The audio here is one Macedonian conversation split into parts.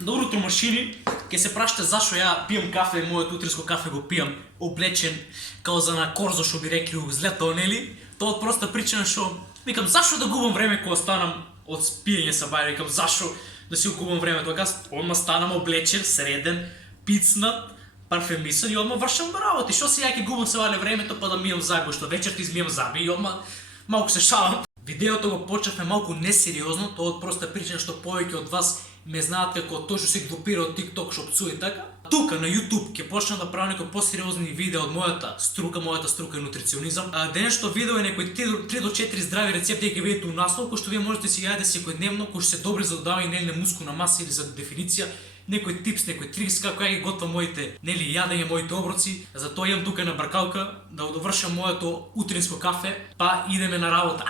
Добро утро, машини. Ке се праште зашо ја пијам кафе, моето утринско кафе го пијам облечен као за на корзо, што би рекли у злето, нели? Тоа од проста причина што викам зашо да губам време кога станам од пиење са бајле, викам зашо да си губам време тоа, одма станам облечен, среден, пицнат, парфемисан и одма вршам да работи. Што се ја ќе губам се вале времето па да мијам заби, што вечерта измијам заби и одма малку се шалам. Видеото го почнавме малку несериозно, тоа од проста причина што повеќе од вас ме знаат како тој што се глупира од TikTok што пцува и така. Тука на YouTube ќе почнам да правам некои посериозни видеа од мојата струка е нутриционизам. Денешното видео е некои 3 до 4 здрави рецепти ќе видите у наслов, кои што вие можете да си јадете секојдневно, кои што се добри за додавање нели на мускулна маса или за дефиниција, некој типс, некој трикс како ја ги готвам моите нели јадење, моите оброци. Затоа имам тука на бркалка да довршам моето утринско кафе, па идеме на работа.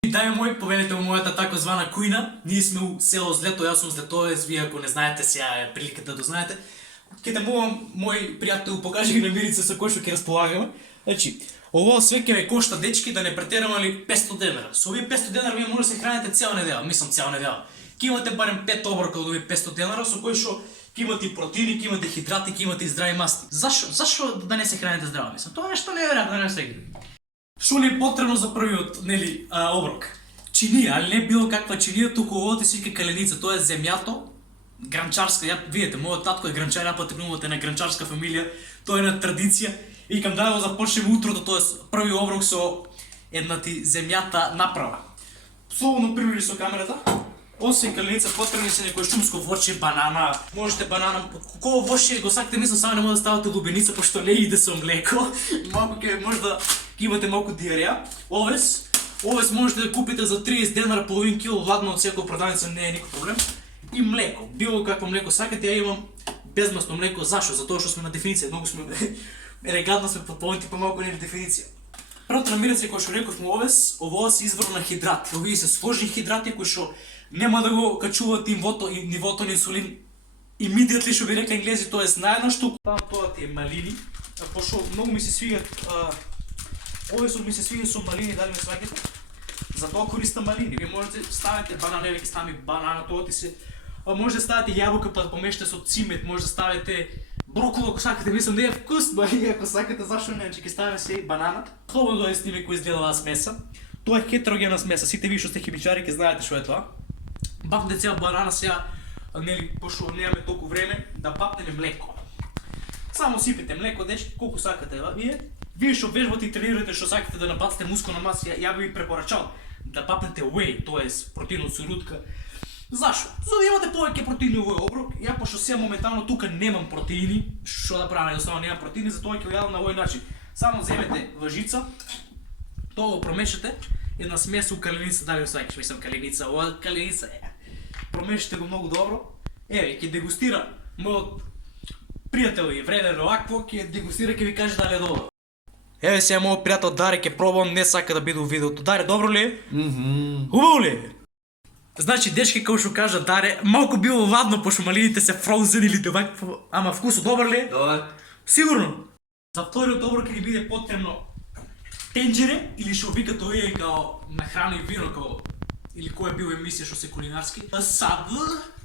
Дај мој, поведете во мојата така звана кујна. Ние сме у село Злето, јас сум злетоец, вие ако не знаете сега е приликата да знаете. Ке те молам, мој пријател, покажи ги намирица со кој што ќе располагаме. Значи, ово све ќе ве кошта, дечки, да не претерам, али 500 денара. Со овие 500 денара вие може да се храните цела недела, мислам цела недела. Ке имате барем 5 оброка од овие 500 денара, со кои што ќе имате и протеини, ќе имате хидрати, ќе имате и здрави масти. Зашо да не се храните здраво, мислам? Тоа нешто не е веројатно, да не се ги. Што ни е потребно за првиот, нели, оброк? Чинија, али не било каква чинија, туку овоте си ке каленица, тоа е земјато, гранчарска, ја видите, мојот татко е гранчар, ја потребнувате на гранчарска фамилија, тоа е на традиција. И викам да го започнеме утрото, тоа е први оброк со една ти земјата направа. Слободно приближи со камерата. Освен каленица, потребни се некој шумско вошје, банана, можете банана, кој вошје го сакате, мислам само не може да ставате лубеница, пошто не иде со млеко, малку ќе може да имате малку диареја. Овес можете да купите за 30 денара, половин кило, ладно од секоја продавница, не е никој проблем. И млеко, било какво млеко сакате, ја имам безмасно млеко, зашо? Затоа што сме на дефиниција, многу сме елегантно сме подполнети по малку не дефиниција. Првото намирица кој што реков му ово се извор на хидрати. Овие се сложни хидрати кои што нема да го качуваат нивото на инсулин immediately, што би рекли англези, тоа е наедна штука. Тоа ти е малини, пошто многу ми се свигаат овие ми се свигаат со малини, дали ме сваќате? Затоа користам малини. Вие можете ставите банана, еве ќе ставаме банана, тоа ти се може да ставите јаболка па да помешате со цимет, може да ставите брокола ако сакате, мислам да е вкусно, ако сакате, зашто не, ќе ставиме се и банана. Слободно да сниме кој изгледа оваа смеса. Тоа е хетерогена смеса, сите ви што сте химичари ќе знаете што е тоа. Бапнете цела банана сега, нели, пошто немаме толку време, да бапнеме млеко. Само сипете млеко, дечки, колку сакате вие што вежбате и тренирате, што сакате да набацате мускулна маса, ја би ви препорачал да бапнете whey, тоест протеин од сурутка. Зашо? За да имате повеќе протеини во овој оброк, ја пошто сега моментално тука немам протеини, што да правам, едноставно немам протеини, затоа ќе го јадам на овој начин. Само земете лжица, тоа го промешате, една смес у каленица, дали сакаш, мислам каленица, ова каленица е. Промешате го многу добро. Еве, ќе дегустира мојот пријател и вреден овакво, ќе дегустира, ќе ви каже дали е добро. Еве сега мојот пријател Даре ќе пробам, не сака да биде у видеото. Даре, добро ли е? Хубаво ли е? Значи, дечки, како што кажа Даре, малку било ладно, пошто малините се фроузен или овакво, ама вкусот добар ли е? Добар. Сигурно. За вториот оброк ќе ни биде потребно тенџере, или што викат овие као на храна и вино, као или која бил емисија што се кулинарски. Сад,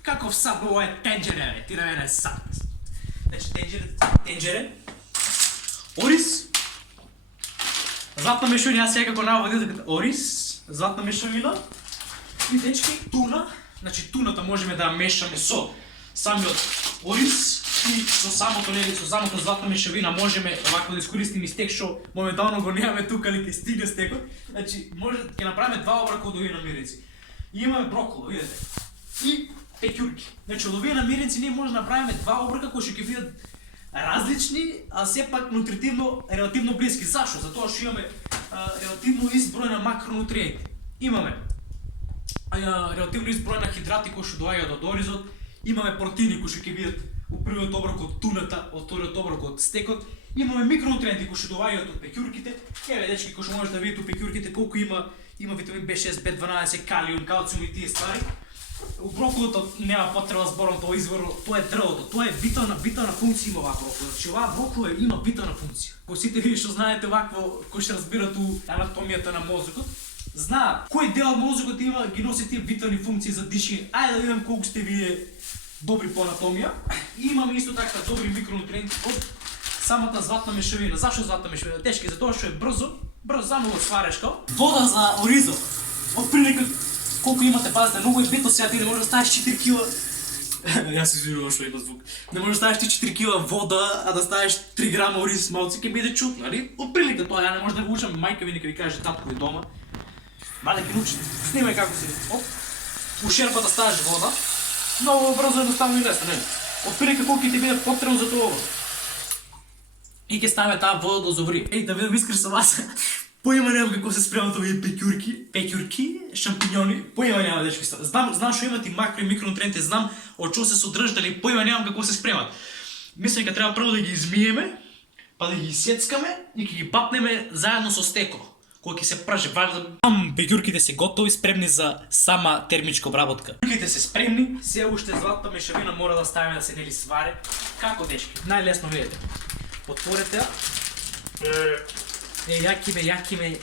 каков сад, ова е тенџере, ти на мене е сад. Значи тенџере, ориз, златна мешавина, јас сега како наводил ориз, златна мешавина и дечки туна. Значи туната можеме да ја мешаме со самиот ориз и со самото златна мешавина можеме овако да искористиме стек што моментално го немаме тука, али ќе стигне стекот. Значи може ќе направиме два оброка од овие намирници. И имаме брокола, видите. И пекјурки. Значи од овие намирници ние може да направиме два оброка кои ќе бидат различни, а сепак нутритивно релативно блиски. Зашо? Затоа што имаме релативно изброј на макронутриенти. Имаме релативно изброј на хидрати кои што доаѓаат од оризот, имаме протеини кои што ќе бидат у првиот оброк од туната, од вториот оброк од стекот, имаме микронутриенти кои што доаѓаат од пекјурките. Еве дечки, кои што можете да видите у пекјурките колку има витамин B6, B12, калиум, калциум и тие ствари. У броколото нема потреба зборам тоа извор, тоа е дрвото, тоа е витална функција има оваа брокола. Значи оваа брокола има витална функција. Кој сите ви што знаете вакво, кои што разбират у анатомијата на мозокот, знаат кој дел од мозокот има ги носи тие витални функции за дишење. Ајде да видам колку сте вие добри по анатомија и имаме исто така добри микронутриенти од самата златна мешавина. Зашо златна мешавина? Тешки, затоа што е брзо само го свареш као. Вода за оризо. Од прилика колку имате, пазите, многу е битно сега, ти не можеш да ставиш 4 кила. Јас се извинувам што има звук. Не можеш да ставиш ти 4 кила вода, а да ставиш 3 грама ориз малци, ќе биде чуд, нали? Од прилика тоа, ја не може да го учам, мајка ви нека ви каже татко ви дома. Мале ќе научите. Снимај како си. Оп. У шерпата ставиш вода. Много брзо едноставно и лесно, не? Од прилика колку ќе ти биде потребно за тоа. И ќе ставиме таа вода да заври. Еј, да видам искрен со вас. Поима нема како се спремат овие пекјурки, шампиньони, поима нема дечки. Знам што имат и макро и микронутриенти, знам од што се содржат, али поима нема како се спремат. Мислам дека треба прво да ги измиеме, па да ги сецкаме и ќе ги бапнеме заедно со стеко, кој ќе се пржи. Пекјурките се готови, спремни за сама термичка обработка. Пекјурките се спремни, се уште златна мешавина мора да ставиме да се нели сваре. Како дечки? Најлесно видите. Отворете ја. Јаки ме,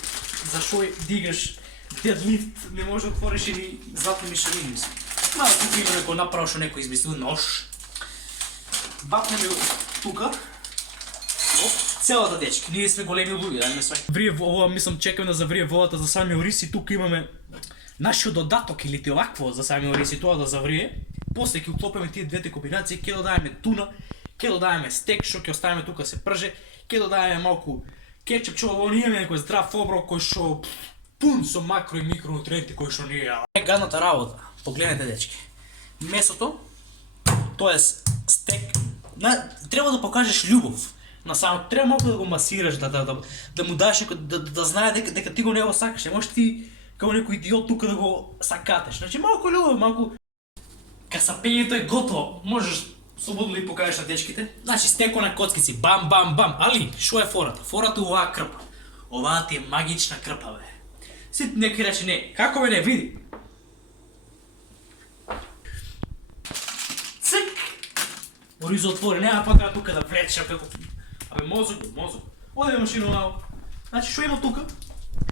зашо дигаш дедлифт, не може да отвориш или златни мешавини. Мало тука има некој направо што некој измислил нож. Бапнеме тука. Целата дечки. Ние сме големи луѓе, да не сваќате. Врие ова, мислам, чекаме да заврие водата за самиот ориз и тука имаме нашиот додаток или ти овакво за самиот ориз и тоа да заврие. После ќе уклопиме тие двете комбинации, ќе додадеме туна, ќе додадеме стек што ќе оставиме тука се прже, ќе додадеме малку кетчуп, што ово ние имаме некој здрав оброк кој што пун со макро и микронутриенти кој што ние. Е гадната работа. Погледнете дечки. Месото, тоест стек, треба да покажеш љубов. Насамо треба малку да го масираш, да му дадеш да знае дека ти го не го сакаш. Не можеш ти како некој идиот тука да го сакатеш. Значи малку љубов, малку касапењето е готово. Можеш слободно да покажеш на дечките. Значи стеко на коцкици, бам, бам, бам. Али, шо е фората? Фората е оваа крпа. Оваа ти е магична крпа, бе. Сите некој рече, не, како бе не, види. Цик! Оризо отвори, нема потреба тука да влечам како... Абе, мозок. Оде машина малко. Значи, шо има тука?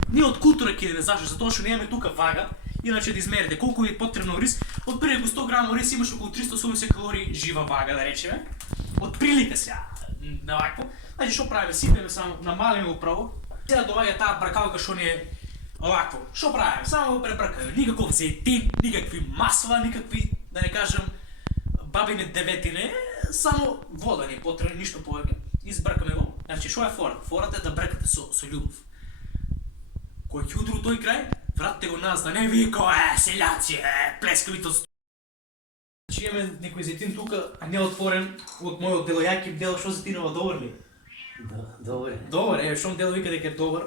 Ние од култура ќе идеме, зашто? Затоа што немаме тука вага, иначе да измерите колку ви е потребно ориз. Од прилика 100 грама ориз имаш околу 380 калории жива вага, да речеме. Од прилика сега, навакво. Значи, шо правиме? Сипеме само, намалиме го право. Сега доаѓа таа бракалка што ни е овакво. Шо правиме? Само го пребркаме. Никаков зејтин, никакви масла, никакви, да не кажам, бабине деветине, само вода ни е потребно, ништо повеќе. Избркаме го. Значи, шо е фора? Фората е да бркате со љубов. Кој ќе удри тој крај, вратите го нас, да не вика, селјаци, плескавите од... Значи имаме некој зејтин тука, не отворен од мојот делојаки дел, шо зејтинова, добар ли? Да, добар е. Добар, шо дело вика дека е добар.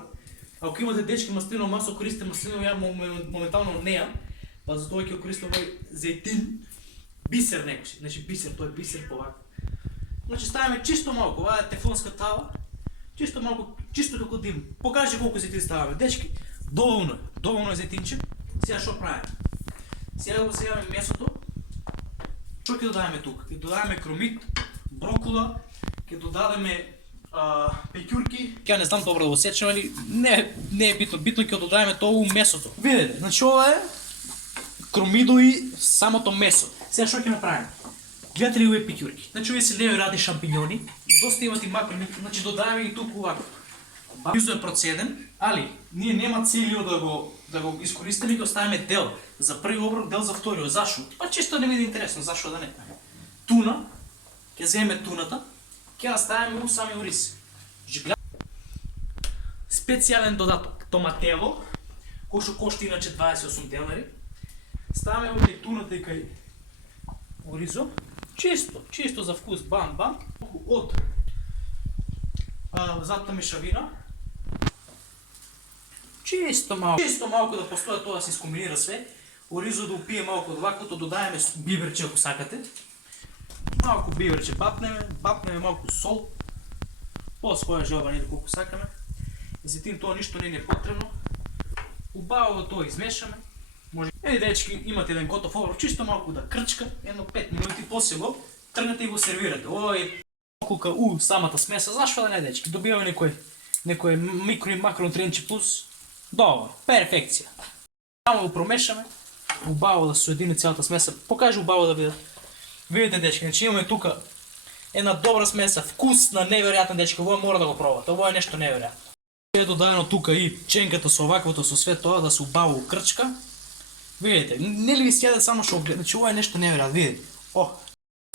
Ако имате дечки маслиново масло, користите маслиново, ја моментално неа, па затоа ќе користам овој зејтин, бисер некој, значи бисер, тој е бисер повако. Значи ставаме чисто малку, оваа е тефлонска тава, чисто малку, чисто како дим. Покажи колку зејтин ставаме, дечки. Доволно е зејтинче. Сега шо правиме? Сега го вземаме месото. Шо ќе додадеме тука? Ќе додадеме кромит, брокула, ќе додадеме пекјурки. Ја не знам добро да го сечам, али не е битно. Битно ќе додадеме тоа у месото. Видете, значи ова е кромидо и самото месо. Сега шо ќе направиме? Гледате ли овие пекјурки? Значи овие се неверојатни шампиньони. Доста имат и макро, значи додаваме и тука овако. Бизо е процеден, али ние нема целиот да го искористиме и ќе оставиме дел за први оброк, дел за вториот. Зашо? Па чисто не биде интересно, зашо да не? Туна, ќе земеме туната, ќе ја ставиме у самиот ориз. Специјален додаток, томатело, кој што кошта иначе 28 денари. Ставиме овде туната и кај оризо. Чисто за вкус, бам, бам. Од златна мешавина. Чисто малку да постоја тоа да се искомбинира све. Оризо да упие малку од ваквото, додаваме биберче ако сакате. Малку биберче бапнеме малку сол. По своја желба, не колку сакаме. Зејтин тоа ништо не е потребно. Убаво тоа измешаме. Еди дечки, имате еден готов оброк, чисто малку да крчка, едно 5 минути, после го тргнете и го сервирате. Овој кука у самата смеса, зашто да не дечки? Добиваме некој микро и макронутриенчи плюс. Добро, перфекција. Само го промешаме, убаво да се соедини целата смеса. Покажи убаво да видат. Видите, дечки, значи имаме тука една добра смеса, вкусна, неверојатна, дечки, ова мора да го пробате, ова е нешто неверојатно. Е додаено тука и ченката со оваквото, со све тоа, да се убаво крчка. Видите, нели ви сјаде само што гледа, значи ова е нешто неверојатно, видите.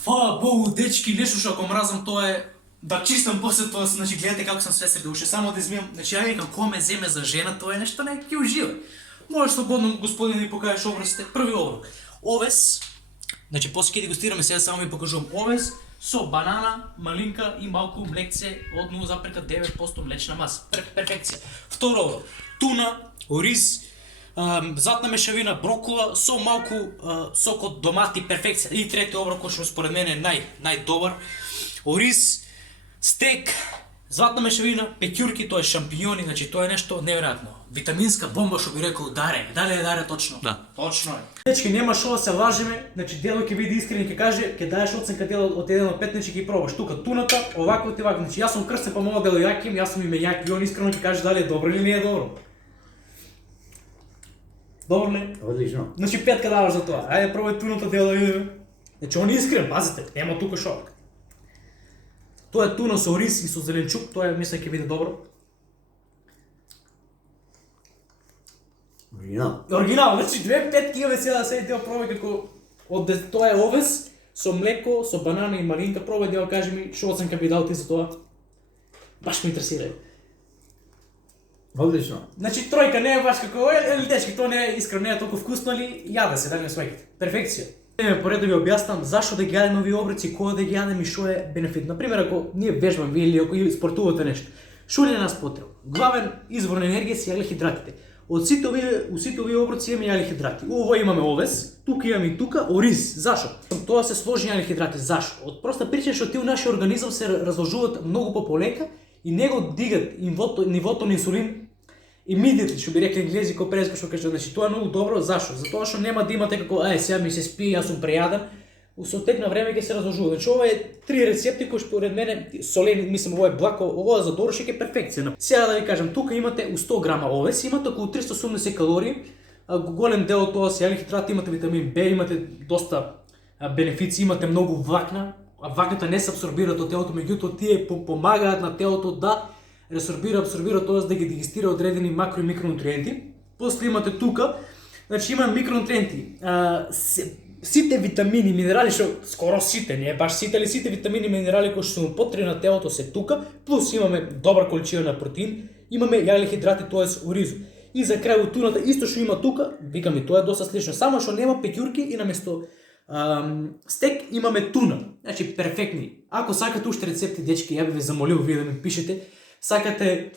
Фала Богу, дечки, нешто што ако мразам тоа е да чистам после тоа, значи гледате како сам свесен да уште само да измијам, значи ја викам кој ме земе за жена, тоа е нешто не ќе ужива. Може слободно господин да ни покажеш образите. Први оброк. Овес, значи после ќе дегустираме, сега само ви покажувам овес со банана, малинка и малку млекце од 0,9% млечна маса. Перфекција. Второ оброк. Туна, ориз, затна мешавина, брокола со малку сок од домати, перфекција. И трети оброк кој што според мене е најдобар. Ориз, стек, златна мешавина, пекјурки, тоа е шампиньони, значи тоа е нешто неверојатно. Витаминска бомба што би рекол Даре. Даре точно. Да. Точно е. Дечки, нема шо да се лажеме, значи Дело ќе биде искрен и ќе каже, ќе даеш оценка Дело од 1 до 5, значи ќе пробаш. Тука туната, овако и вако. Значи јас сум крстен па мојот Дело Јаким, јас сум име Јаки и он искрено ќе каже дали е добро или не е добро. Добро ли? Одлично. Значи 5 даваш за тоа. Ајде пробај туната Дело да видиме. Значи он е искрен, пазите, нема тука шо. Тоа е туна со ориз и со зеленчук, тоа е мислам ќе биде добро. Оригинал, значи 2 петки имаме сега да се дел пробај како тоа е овес со млеко, со банана и малинка, пробај да кажи ми што оценка би дал ти за тоа. Баш ме интересира. Одлично. Значи тројка не е баш како или дечки, тоа не е искрено, не е толку вкусно, али јаде се, дали ме сваќате. Перфекција. Еме поред да ви објаснам зашто да ги јадеме овие обреци, кој да ги јадеме и што е бенефит. Например, ако ние вежбаме или ако спортувате нешто, што ли е нас потребно? Главен извор на енергија се јаглехидратите. Од сите овие оброци имаме јаглехидрати. Ово имаме овес, тука имаме и тука ориз. Зашо? Тоа се сложни јаглехидрати. Зашо? Од проста причина што тие у нашиот организам се разложуваат многу пополека и него дигат нивото на инсулин immediately, што би рекле енглези кој презка што кажа, значи тоа е многу добро. Зашо? Затоа што нема да имате како сега ми се спи, јас сум прејаден. Со тек на време ќе се разложува. Значи ова е 3 рецепти кои според мене солени, мислам ова е блако, ова за дорошек е перфекција. Сега да ви кажам, тука имате у 100 грама овес, имате околу 380 калории. Голем дел од тоа се јаглехидрати, имате витамин Б, имате доста бенефици, имате многу влакна. Влакната не се абсорбираат од телото, меѓутоа тие помагаат на телото да абсорбира, тоа да ги дигестира одредени макро и микронутриенти. После имате тука, значи има микронутриенти. Сите витамини, минерали, што скоро сите, не е баш сите, али сите витамини и минерали кои што се потребни на телото се тука, плюс имаме добра количина на протеин, имаме јаглехидрати, тоест ориз. И за крај од туната исто што има тука, викам и тоа е доста слично, само што нема пекјурки и наместо стек имаме туна. Значи перфектни. Ако сакате уште рецепти, дечки, ја би ве замолил вие да ми пишете. Сакате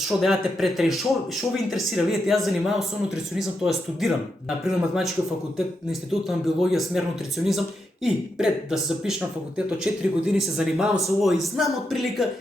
што да јадете пред тренинг, што ви интересира? Видите, јас занимавам со нутриционизам, тоа студирам на природно-математички факултет на Институтот на биологија, смер нутриционизам и пред да се запишам на факултетот 4 години се занимавам со ова и знам отприлика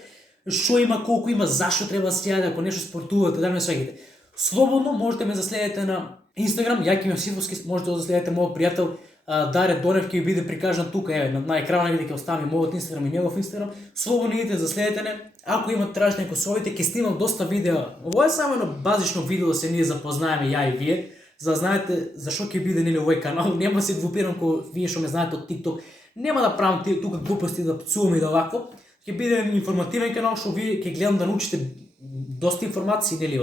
што има, колку има, зашто треба да се јаде, ако нешто спортувате, да ме сваќате. Слободно можете ме заследите на Инстаграм, Јаки Јосифовски, можете да заследите мојот пријател Даре Донев, ќе ви биде прикажан тука, еве, на екранот ќе остави мојот Инстаграм и негов Инстаграм. Слободно идете заследете не. Ако имате тражни косовите, ќе снимам доста видеа. Ово е само едно базично видео да се ние запознаеме ја и вие, за да знаете зашо ќе биде нели овој канал. Нема се двупирам кога вие што ме знаете од TikTok. Нема да правам тука глупости да пцувам и да вакво. Ќе биде информативен канал што вие ќе гледам да научите доста информации нели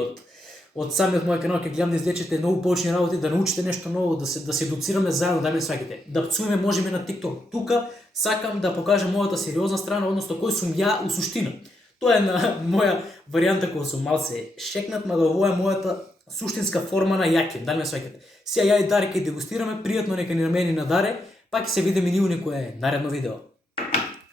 од самиот мој канал, ќе гледам да излечете многу поучни работи, да научите нешто ново, да се едуцираме заедно, да ме сваќате. Да пцуваме можеме на TikTok. Тука сакам да покажам мојата сериозна страна, односно кој сум ја у суштина. Тоа е на моја варијанта кога сум малце шекнат, мада ова е мојата суштинска форма на Јаки, да ме сваќате. Сега ја и Даре ќе дегустираме, пријатно нека ни намени на Даре, па ќе се видиме и у некое наредно видео.